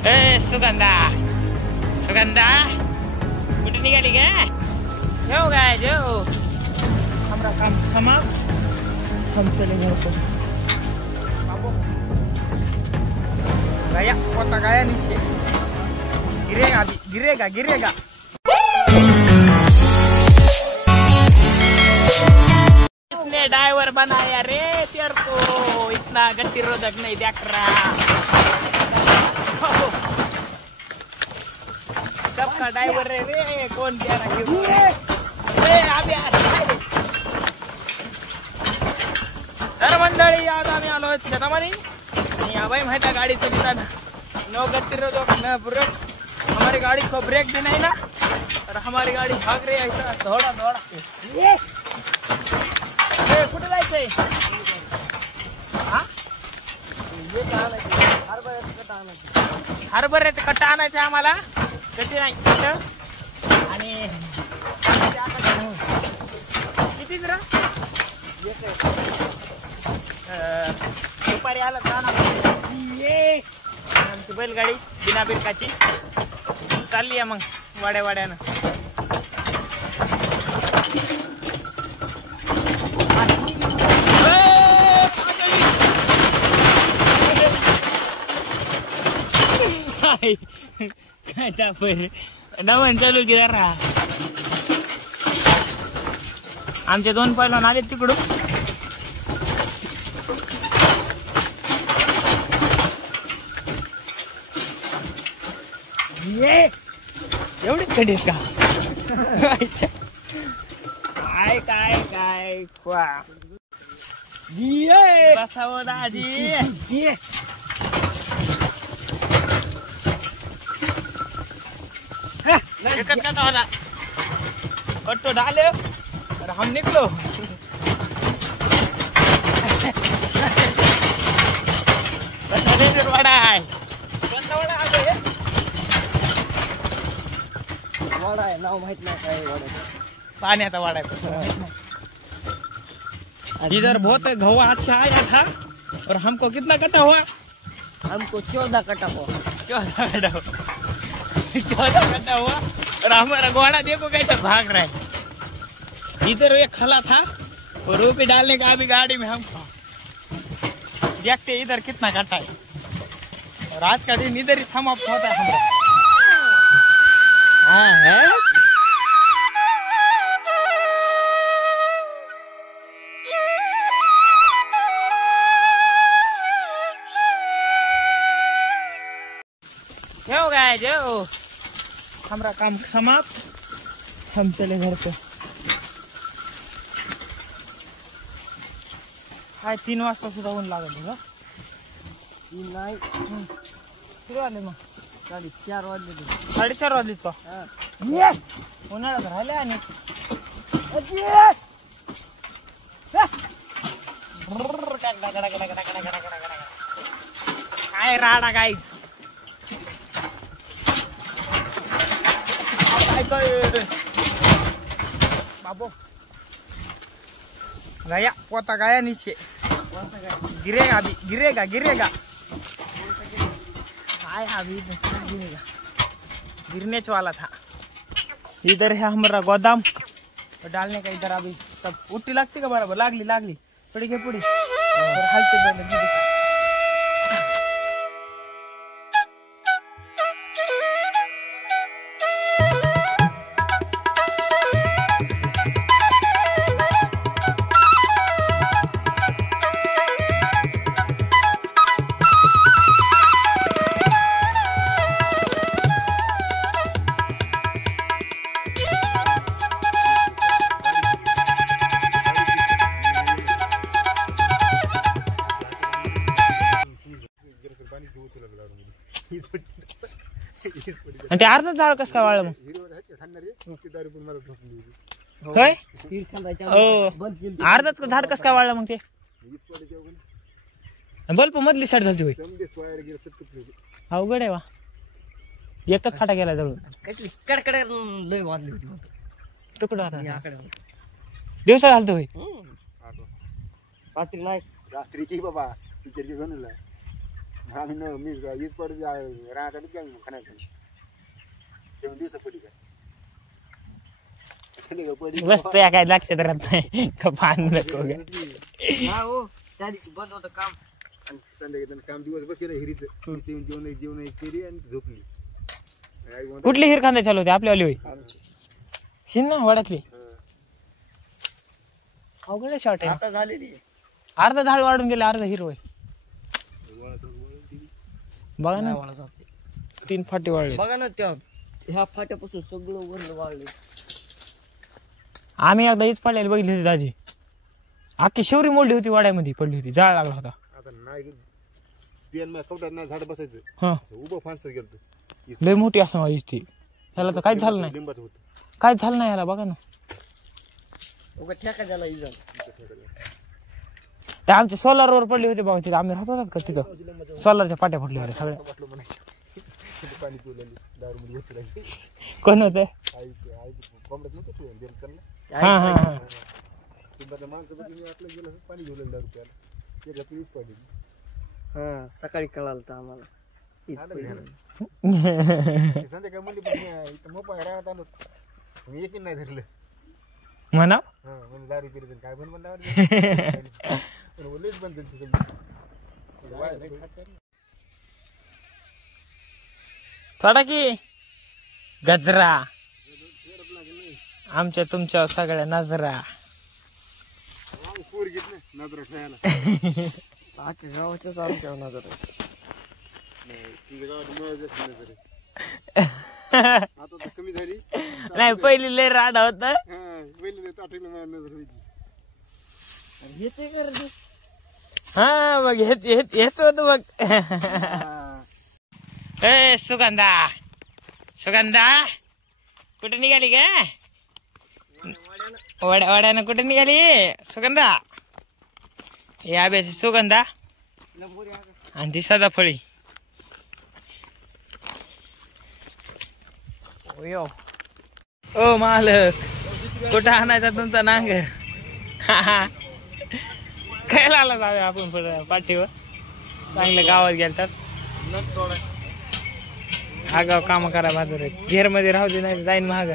सुगंधा सुगंधा कुठे निघाली गे? जेव गाय जेव. हमारा काम समाप्त. हम चले घर को. गया पोता गया नीचे. गिरेगा अभी गिरेगा गिरेगा. इसने ड्राइवर बनाया रे तेरे को. इतना गतिरोधक नहीं देख रहा. सबका ड्राइवर रे रे. कोण द्यायला घेऊन तर मंडळी आज आम्ही आलो शेतामध्ये. आणि आबाई माहिती गाडी चलताना नो गतिरोधक न ब्रेक. हमारी गाड़ी को ब्रेक भी नहीं ना. और हमारी गाड़ी भाग रही है ऐसा दौड़ा दौड़ा. कुठे जायचंय? हरभऱ्याचं कट्टा आणायचं आम्हाला. कधी नाही आणि किती जरा दुपारी आला जाणार. ये आमची बैलगाडी बिना बिरकाची चालली आहे मग वाड्या वाड्यानं. काय तापर डावण चालू की जरा. आमचे दोन पैलवान आले तिकडून. ये एवढीच कडी का? काय काय काय बसावं दाजी. कट्टो डाले और हम निकलो. वाडा आहे. कोणता वाडा आहे? वाडा आहे नाव माहित नाही काय वाडा. पाण्याचा वाडा आहे. इधर बहुत घवा अच्छा आया था. और हमको कितना कट्टा हुआ? हमको 14 कट्टा हुआ. 14 कट्टा हुआ. 14 कट्टा हुआ. और हमारा घोड़ा देखो कैसे भाग रहा है. इधर एक खला था और रोपी डालने का अभी गाड़ी में हम देखते इधर कितना कट्टा है. और आज का दिन इधर ही समाप्त होता है हमारा. हाँ है. जो गए जो हमारा काम समाप्त. हम चले घर पे. हाय 3 वाजता सुद्धा ऊन लागत का? नाही किती वाजले मग? 4:30 वाजले. 4:30 वाजले का? उन्हाळ्यात राहिले. आणि काय राडा गाईज. बाबू गया पोता गया नीचे. गिरेगा अभी गिरेगा गिरेगा. हाय अभी गिरेगा. गिरने वाला था. इधर है हमारा गोदाम. डालने का इधर अभी सब उल्टी लगती का बराबर. लागली लागली पड़ी के पड़ी. हलते आणि ते अर्ध झाड कसं काय वाळलं मग? होय अर्धच झाड कसं काय वाळलं मग? ते बल्ब मधली साईड झाली होय. अवघड आहे वा. एकच फाटा गेला जवळ. कडकडे लय वाजली होती. तुकडं आता दिवसा झालतो होय. रात्री नाही. रात्री की बाबा पिक्चर घेऊन आम्ही न मी वीज पडली राहतात काय खाण्याचं तेव्हा दिवसा पडी काय वस्तू या काय लक्षात राहत नाही का पान नको हा हो त्या दिवशी बंद होतं काम आणि संध्याकाळी काम दिवस बसले हिरीच जेवण केली आणि झोपली कुठली हिर कांदा चालू होते आपल्या होई हिन ना वाड्यातली अवघड शॉर्ट आहे आता झालेली अर्धा झाड वाढून गेले अर्धा हिरवय बघा ना 3 फाटे वाढले बघा ना त्या ह्या फाट्यापासून सगळं वरलं वाढले आम्ही एकदा हीच पडलेली बघितली होती दाजी अख्खी शेवरी मोडली होती वाड्यामध्ये पडली होती जाळ लागला होता आता नाही बियाण कवटात नाही झाड बसायचं हा उभं फांस गेलं लय मोठी असं माझी ती त्याला तर काहीच झालं नाही लिंबाचं होतं काहीच झालं नाही याला बघा ना ठेका झाला इजा ते आमच्या सोलारवर पडली होती बघा तिथे आम्ही राहतो का तिथं सोलारच्या पाट्या फुटल्या होत्या सगळ्या वाटलं म्हणायचं पाणी पिवलेली दारू मध्ये होती राहिली कोण होतं आई कोंबड्यात नव्हतं तू दिलं त्यांना हा हा हा तुमच्या माणसं बघून आपलं गेलं पाणी घेऊन दारू प्यायला त्याच्या प्लीज पाहिजे हा सकाळी कळालं तर आम्हाला संध्याकाळी म्हणली पण इथं मोपा राहत आलो मी एकही नाही धरलं म्हणा हा म्हणजे दारू पिली काय पण बंद बंद थोडा की गजरा आमच्या तुमच्या सगळ्या नजरा पूर घेत नाही नजर ठेवायला अख्ख्या गावाच्याच आमच्या नजर तुझ्या गावात मजा नजर आता तर कमी झाली नाही पहिली लय राडा होत पहिले ताटली नजर व्हायची हेच कर हा बघ हेच होत बघ ए सुगंधा सुगंधा कुठे निघाली का वाड्यानं कुठे निघाली सुगंधा हे आब्याची सुगंधा आणि ती सदाफळी ओ मालक कुठं आणायचा तुमचा नांगर काय लागला जाऊया आपण पुढे पाठीवर चांगलं गावात गेलतात आगाव काम करा बाजूला घेर मध्ये राहू दे नाही जाईन महाग